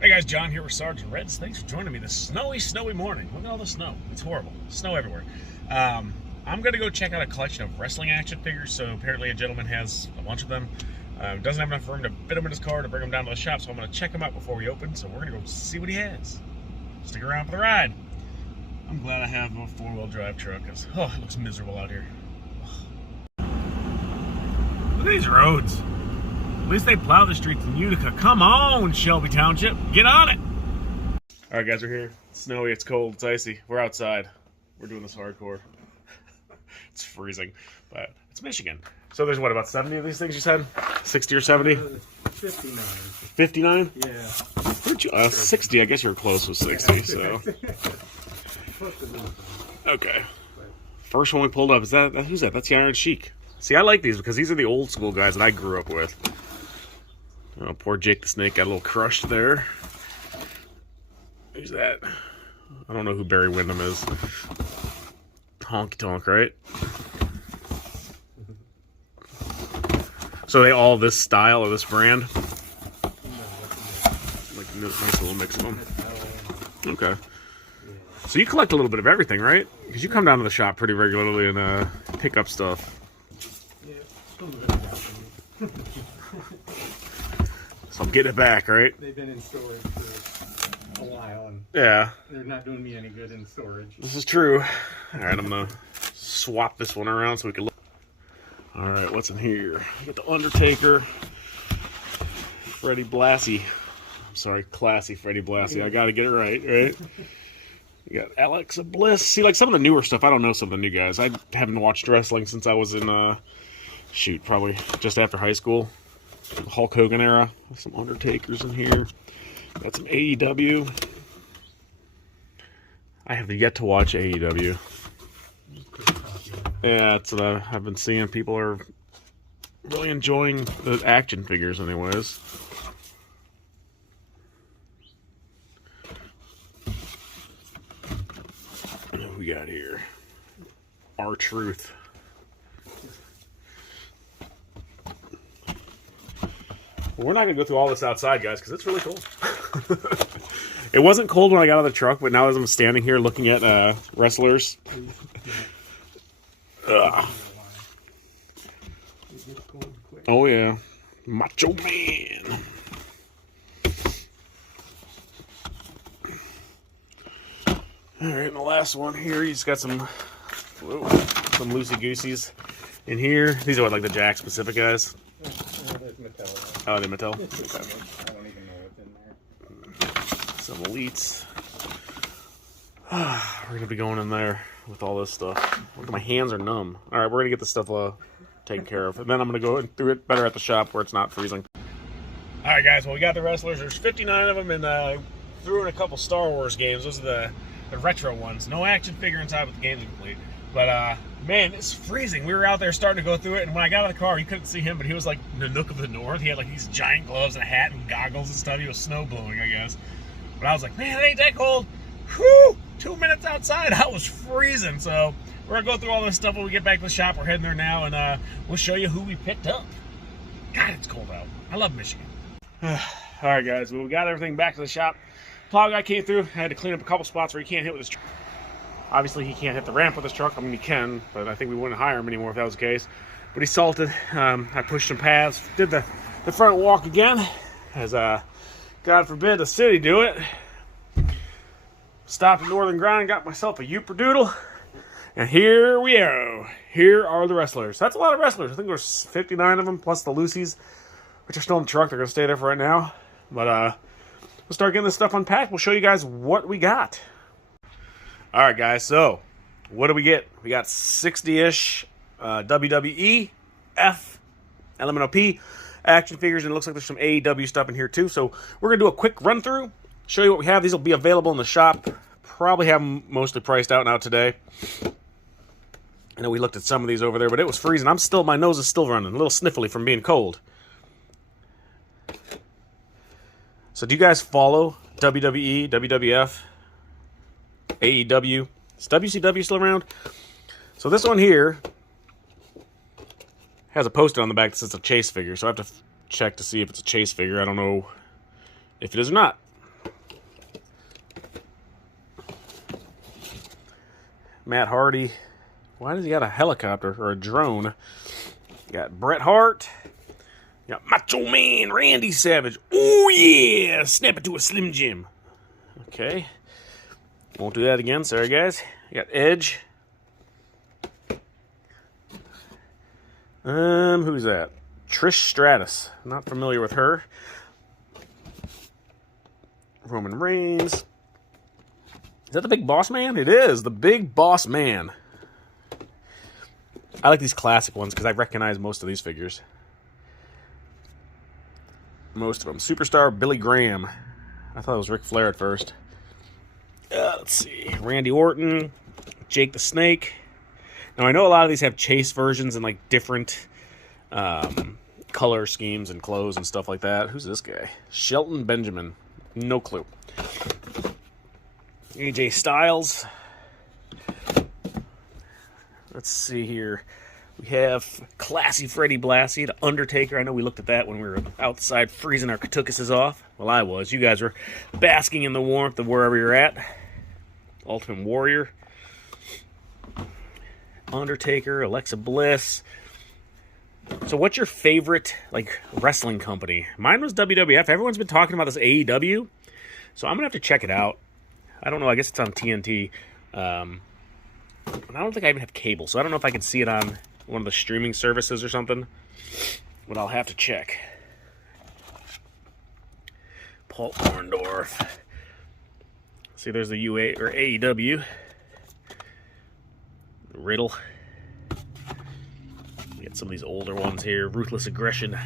Hey guys, John here with Sarge and Reds. Thanks for joining me this snowy morning. Look at all the snow. It's horrible. Snow everywhere. I'm going to go check out a collection of wrestling action figures. So apparently a gentleman has a bunch of them. Doesn't have enough room to fit them in his car to bring them down to the shop. So I'm going to check them out before we open. So we're going to go see what he has. Stick around for the ride. I'm glad I have a four-wheel drive truck because it looks miserable out here. Look at these roads. At least they plow the streets in Utica. Come on, Shelby Township. Get on it. All right, guys, we're here. It's snowy, it's cold, it's icy. We're outside. We're doing this hardcore. It's freezing, but it's Michigan. So there's, what, about 70 of these things you said? 60 or 70? 59. 59? Yeah. 60, I guess you're close with 60, so. Okay. First one we pulled up, is that, who's that? That's the Iron Sheik. See, I like these because these are the old school guys that I grew up with. Oh, poor Jake the Snake got a little crushed there. Who's that? I don't know who Barry Windham is. Honky Tonk, right? So they all this style or this brand? Like a nice little mix of them. Okay. So you collect a little bit of everything, right? Because you come down to the shop pretty regularly and pick up stuff. So I'm getting it back, right? They've been in storage for a while, and yeah, they're not doing me any good in storage. This is true. All right, I'm gonna swap this one around so we can look. All right, what's in here? We got the Undertaker, Freddie Blassie. I'm sorry, classy Freddie Blassie. I gotta get it right? You got Alexa Bliss. See, like some of the newer stuff, I don't know some of the new guys. I haven't watched wrestling since I was in shoot, probably just after high school. The Hulk Hogan era. Some Undertakers in here. Got some AEW. I have yet to watch AEW. Yeah, that's what I've been seeing. People are really enjoying the action figures anyways. What do we got here? R-Truth. Well, we're not going to go through all this outside, guys, because it's really cold. It wasn't cold when I got out of the truck, but now as I'm standing here looking at wrestlers. Oh, yeah. Macho Man. All right, and the last one here, he's got some loosey-gooseys in here. These are what, like the Jack specific guys? Oh, they're Mattel? Okay. I don't even know what's in there. Some elites. We're going to be going in there with all this stuff. Look, my hands are numb. All right, we're going to get this stuff taken care of. And then I'm going to go through it better at the shop where it's not freezing. All right, guys. Well, we got the wrestlers. There's 59 of them, and threw in a couple Star Wars games. Those are the retro ones. No action figure inside with the games complete. But, man, it's freezing. We were out there starting to go through it, and when I got out of the car, you couldn't see him, but he was like in the nook of the north. He had like these giant gloves and a hat and goggles and stuff. He was snow blowing, I guess. But I was like, man, it ain't that cold. Whew! 2 minutes outside, I was freezing. So we're gonna go through all this stuff when we get back to the shop. We're heading there now, and we'll show you who we picked up. God, it's cold out. I love Michigan. All right, guys. Well, we got everything back to the shop. Plow guy came through. I had to clean up a couple spots where he can't hit with his truck. Obviously, he can't hit the ramp with his truck. I mean, he can, but I think we wouldn't hire him anymore if that was the case. But he salted. I pushed some paths. Did the front walk again. As, God forbid, the city do it. Stopped at Northern Grind, got myself a Yooper-Doodle. And here we go. Here are the wrestlers. That's a lot of wrestlers. I think there's 59 of them, plus the Lucy's, which are still in the truck. They're going to stay there for right now. But we'll start getting this stuff unpacked. We'll show you guys what we got. All right, guys, so what do we get? We got 60-ish WWE, F, LMNOP action figures, and it looks like there's some AEW stuff in here, too. So we're going to do a quick run-through, show you what we have. These will be available in the shop. Probably have them mostly priced out now today. I know we looked at some of these over there, but it was freezing. My nose is still running, a little sniffly from being cold. So do you guys follow WWE, WWF? AEW. Is WCW still around? So this one here has a poster on the back that says a chase figure. So I have to check to see if it's a chase figure. I don't know if it is or not. Matt Hardy. Why does he got a helicopter or a drone? You got Bret Hart. You got Macho Man Randy Savage. Oh, yeah. Snap it to a Slim Jim. Okay. Won't do that again. Sorry, guys. You got Edge. Who's that? Trish Stratus. Not familiar with her. Roman Reigns. Is that the Big Boss Man? It is. The Big Boss Man. I like these classic ones because I recognize most of these figures. Most of them. Superstar Billy Graham. I thought it was Ric Flair at first. Let's see. Randy Orton. Jake the Snake. Now, I know a lot of these have chase versions and like different color schemes and clothes and stuff like that. Who's this guy? Shelton Benjamin. No clue. AJ Styles. Let's see here. We have Classy Freddie Blassie, the Undertaker. I know we looked at that when we were outside freezing our katukuses off. Well, I was. You guys were basking in the warmth of wherever you're at. Ultimate Warrior. Undertaker, Alexa Bliss. So what's your favorite, like, wrestling company? Mine was WWF. Everyone's been talking about this AEW. So I'm going to have to check it out. I don't know. I guess it's on TNT. And I don't think I even have cable. So I don't know if I can see it on one of the streaming services or something. But I'll have to check. Paul Orndorff. See, there's the UA or AEW. Riddle. We got some of these older ones here. Ruthless Aggression.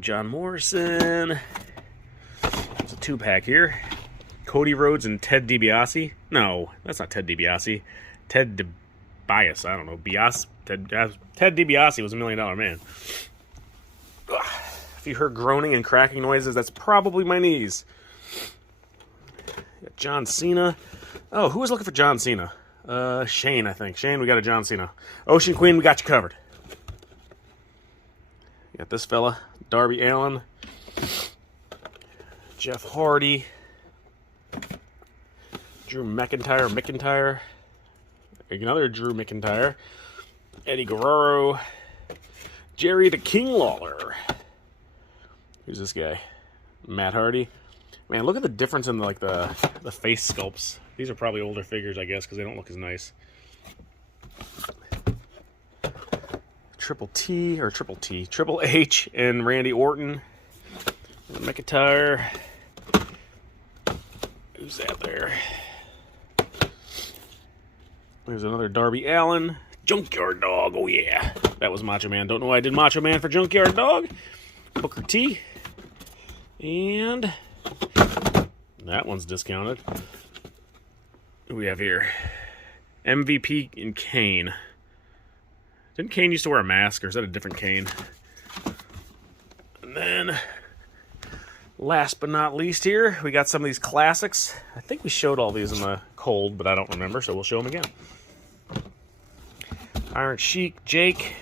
John Morrison. It's a 2-pack here. Cody Rhodes and Ted DiBiase. No, that's not Ted DiBiase. Ted DiBiase. I don't know. Ted DiBiase was $1 Million Man. Ugh. If you heard groaning and cracking noises, that's probably my knees. Got John Cena. Oh, who was looking for John Cena? Shane, I think. Shane, we got a John Cena. Ocean Queen, we got you covered. Got this fella, Darby Allin. Jeff Hardy. Drew McIntyre. Another Drew McIntyre. Eddie Guerrero. Jerry the King Lawler. Who's this guy? Matt Hardy. Man, look at the difference in like the face sculpts. These are probably older figures, I guess, because they don't look as nice. Triple H and Randy Orton. McIntyre. Who's that there? There's another Darby Allin. Junkyard Dog, oh yeah. That was Macho Man. Don't know why I did Macho Man for Junkyard Dog. Booker T. And that one's discounted. Who we have here? MVP and Kane. Didn't Kane used to wear a mask, or is that a different Kane? And then, last but not least here, we got some of these classics. I think we showed all these in the cold, but I don't remember, so we'll show them again. Iron Sheik, Jake.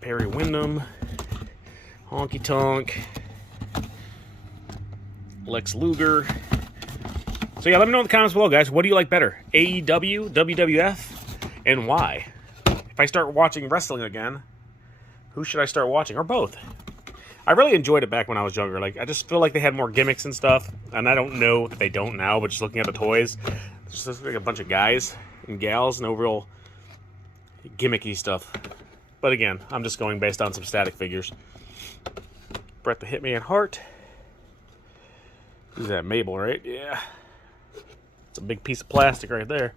Barry Windham. Honky Tonk. Lex Luger. So yeah, let me know in the comments below, guys. What do you like better? AEW, WWF, and why? If I start watching wrestling again, who should I start watching? Or both? I really enjoyed it back when I was younger. Like, I just feel like they had more gimmicks and stuff. And I don't know that they don't now, but just looking at the toys, it's just like a bunch of guys and gals, no real gimmicky stuff. But again, I'm just going based on some static figures. Bret the Hitman Hart. Who's that? Mabel, right? Yeah. It's a big piece of plastic right there.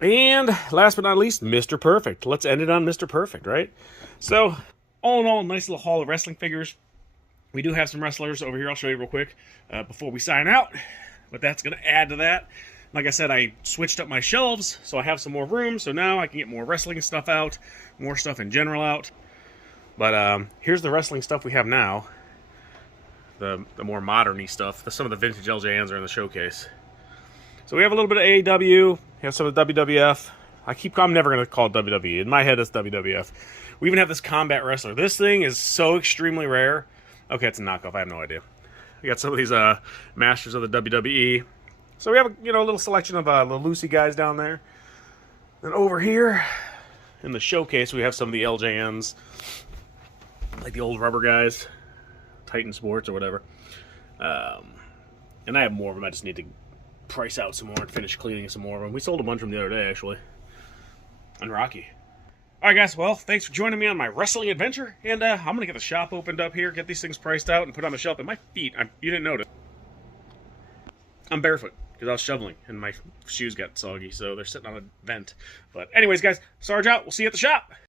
And last but not least, Mr. Perfect. Let's end it on Mr. Perfect, right? So, all in all, nice little haul of wrestling figures. We do have some wrestlers over here. I'll show you real quick before we sign out. But that's going to add to that. Like I said, I switched up my shelves, so I have some more room. So now I can get more wrestling stuff out, more stuff in general out. But here's the wrestling stuff we have now. The more modern-y stuff. Some of the vintage LJNs are in the showcase. So we have a little bit of AEW. We have some of the WWF. I'm never going to call it WWE. In my head, it's WWF. We even have this Combat Wrestler. This thing is so extremely rare. Okay, it's a knockoff. I have no idea. We got some of these masters of the WWE. So we have a little selection of the Lucy guys down there. Then over here in the showcase, we have some of the LJNs, like the old rubber guys, Titan Sports or whatever. And I have more of them. I just need to price out some more and finish cleaning some more of them. We sold a bunch of them the other day, actually. And Rocky. Alright guys, well, thanks for joining me on my wrestling adventure. And I'm going to get the shop opened up here, get these things priced out, and put on the shelf. And my feet, you didn't notice. I'm barefoot, because I was shoveling, and my shoes got soggy, so they're sitting on a vent. But anyways, guys, Sarge out. We'll see you at the shop.